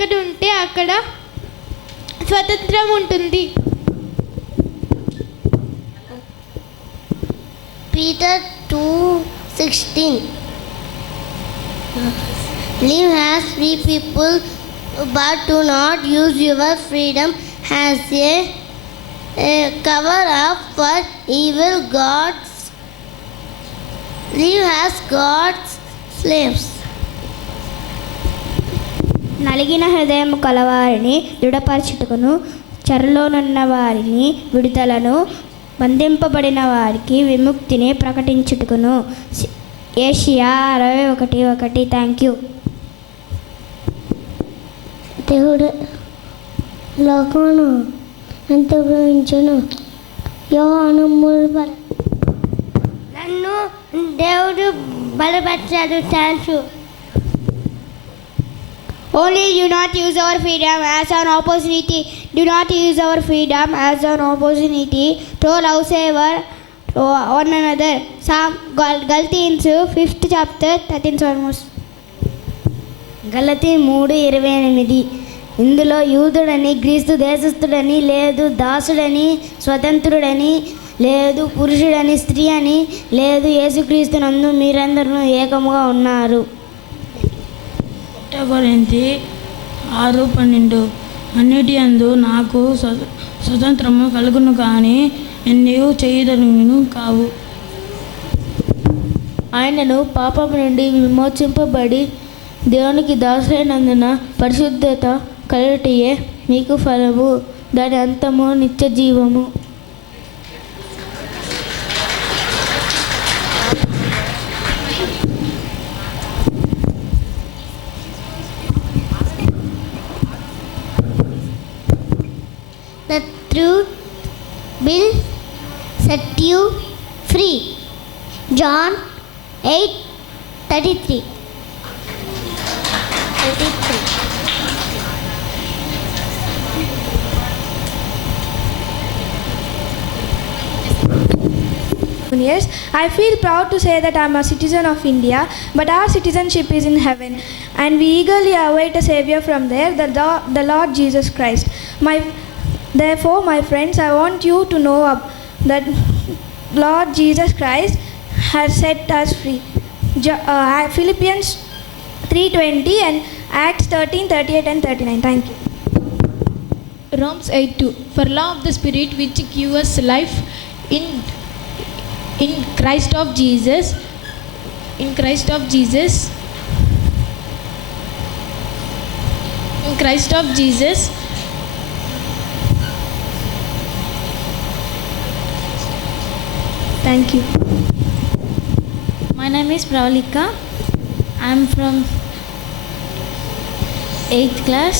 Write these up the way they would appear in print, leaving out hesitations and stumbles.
ఎక్కడ ఉంటే అక్కడ స్వతంత్రం ఉంటుంది. Peter 2:16. Live as free people, but do not use your freedom as a cover up for evil gods. Live as God's slaves. నలిగిన హృదయం కలవారిని దృఢపరచుటకును, చెరలోనున్న వారిని విడుదలను, బంధింపబడిన వారికి విముక్తిని ప్రకటించుటకును. ఏషియా 61:1. Thank you. దేవుడు లోకమును ఎంత ప్రేమించును. యోహాను 3. నన్ను దేవుడు బలపరిచాడు. Thank you. Only do not use our freedom as an opportunity. Do not use our freedom as an opportunity to love saver to one another. Psalm Galatians 5th chapter 13th verse. గలతీ 3:28. ఇందులో యూదుడని గ్రీస్తు దేశస్థుడని లేదు, దాసుడని స్వతంత్రుడని లేదు, పురుషుడని స్త్రీ అని లేదు, యేసుక్రీస్తునందు మీరందరూ ఏకముగా ఉన్నారు. కొరింథీ 6:12. అన్నిటి యందు నాకు స్వతంత్రము కలుగును, కానీ ఎన్నయూ చేయదనును కావు. ఆయనను పాపం నుండి విమోచింపబడి దేవునికి దాసులైనందున పరిశుద్ధత కలుగుటయే మీకు ఫలము, దాని అంతము నిత్య జీవము. The truth will set you free. John 8:33. Years. I feel proud to say that I am a citizen of India, but our citizenship is in heaven, and we eagerly await a Savior from there, the Lord Jesus Christ. Therefore, my friends, I want you to know that Lord Jesus Christ has set us free. Philippians 3:20 and Acts 13:38 and 39. Thank you. Romans 8:2. For law of the Spirit which gives us life in Christ of Jesus. In Christ of Jesus. In Christ of Jesus. Thank you. My name is Pravalika. I am from 8th class.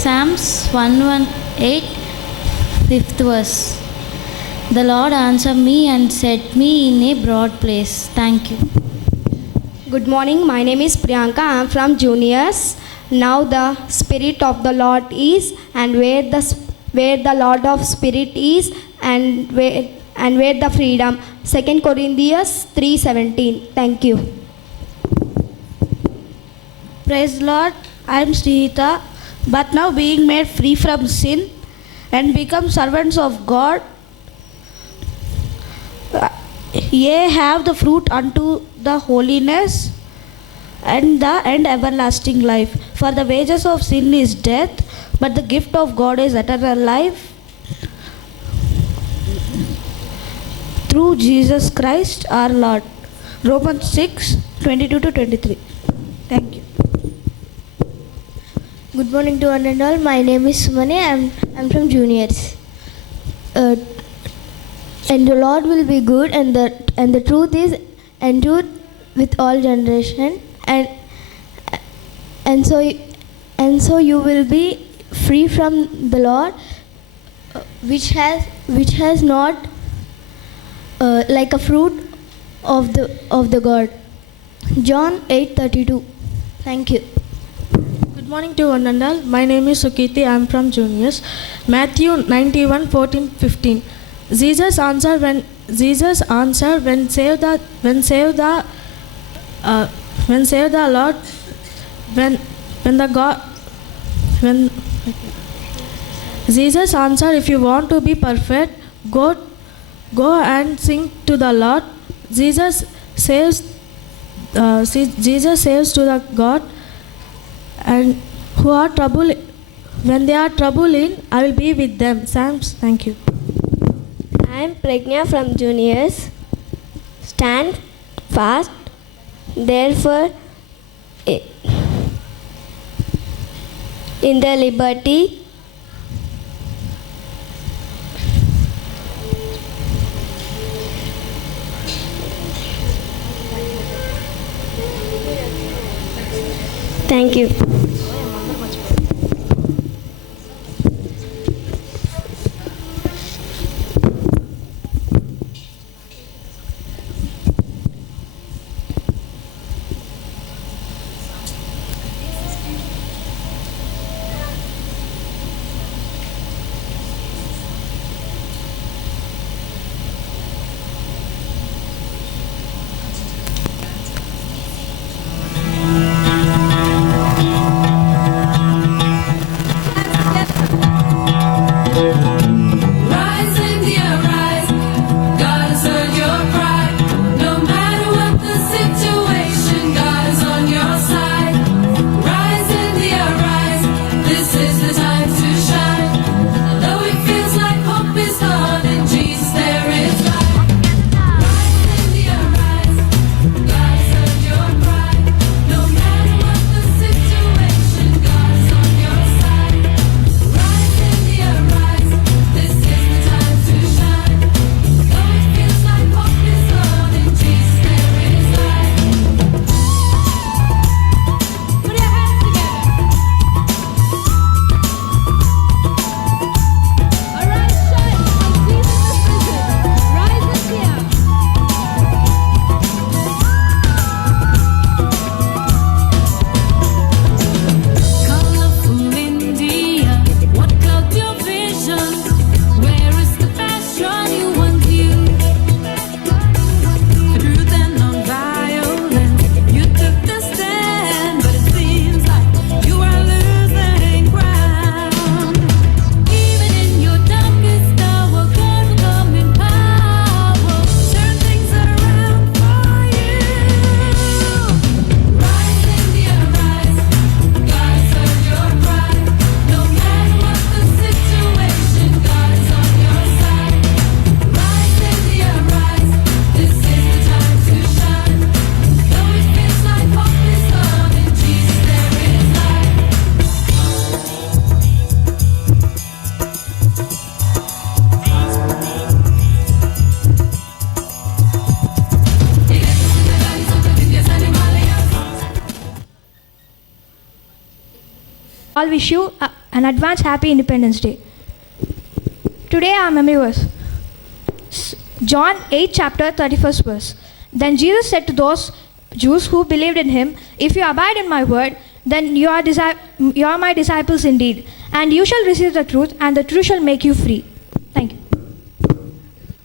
Psalms 118, 5th verse. The Lord answered me and set me in a broad place. Thank you. Good morning. My name is Priyanka. I am from juniors. Now the Spirit of the Lord is, and where the Lord of Spirit is, and where the freedom. 2 Corinthians 3:17. Thank you. Praise the Lord. I am Srihita, but now being made free from sin and become servants of God, ye have the fruit unto the holiness and everlasting life. For the wages of sin is death, but the gift of God is eternal life through Jesus Christ our Lord. Romans 6:22-23. Thank you. Good morning to one and all. My name is Sumani. I'm from juniors. And the Lord will be good, and the truth is endured with all generation, and so you will be free from the Lord, which has not like a fruit of the God. John 8:32. Thank you. Good morning to one and all. My name is Sukiti. I am from juniors. Matthew 91:14-15. Jesus answered when save the Lord when Jesus answered, if you want to be perfect, go and sing to the Lord. Jesus saves to the God, and who are trouble, when they are trouble in, I will be with them. Psalms. Thank you. I am Pragna from Juniors. Stand fast, therefore, in the liberty Thank you. All wish you an advance happy Independence Day. Today our memory verse, John 8 chapter 31st verse. Then Jesus said to those Jews who believed in him, if you abide in my word, then you are my disciples indeed, and you shall receive the truth, and the truth shall make you free. Thank you.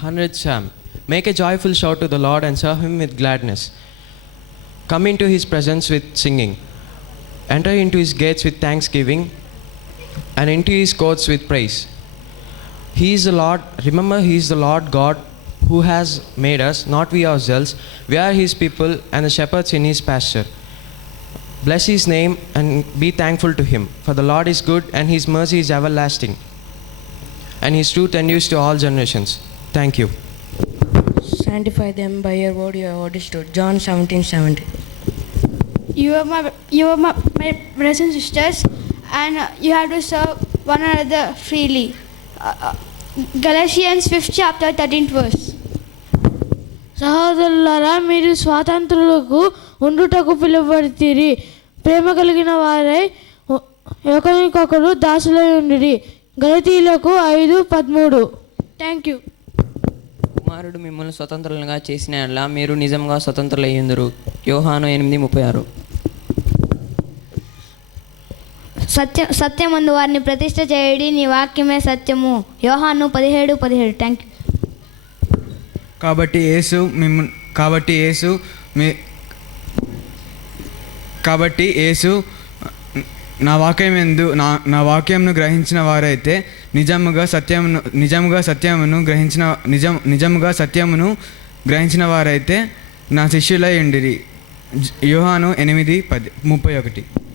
100th Psalm. Make a joyful shout to the Lord and serve him with gladness. Come into his presence with singing. Enter into his gates with thanksgiving, and into his courts with praise. He is the Lord. Remember, he is the Lord God who has made us, not we ourselves. We are his people and the shepherds in his pasture. Bless his name and be thankful to him. For the Lord is good, and his mercy is everlasting, and his truth endures to all generations. Thank you. Sanctify them by your word, you have understood. John 17:70. You are my brothers and sisters, and you have to serve one another freely. Galatians 5th chapter 13th verse. సహోదరులారా, మీరు స్వాతంత్రులకు ఉండుటకు పిలువబడితిరి. ప్రేమ కలిగిన వారై ఒకరికొకరు దాసులై ఉండిరి. గలతీయులకు 5:13. Thank you. కుమారుడు మిమ్మల్ని స్వతంత్రులుగా చేసిన యెడల మీరు నిజంగా స్వతంత్రులయ్యుందురు. యోహాను 8:36. సత్యమందు వారిని ప్రతిష్ఠ చేయడి, నీ వాక్యమే సత్యము. యోహాను 17:17. Thank you. కాబట్టి యేసు కాబట్టి యేసు నా వాక్యంను గ్రహించిన వారైతే నిజముగా సత్యమును గ్రహించిన వారైతే నా శిష్యులై ఉండిరి. యోహాను 8:31.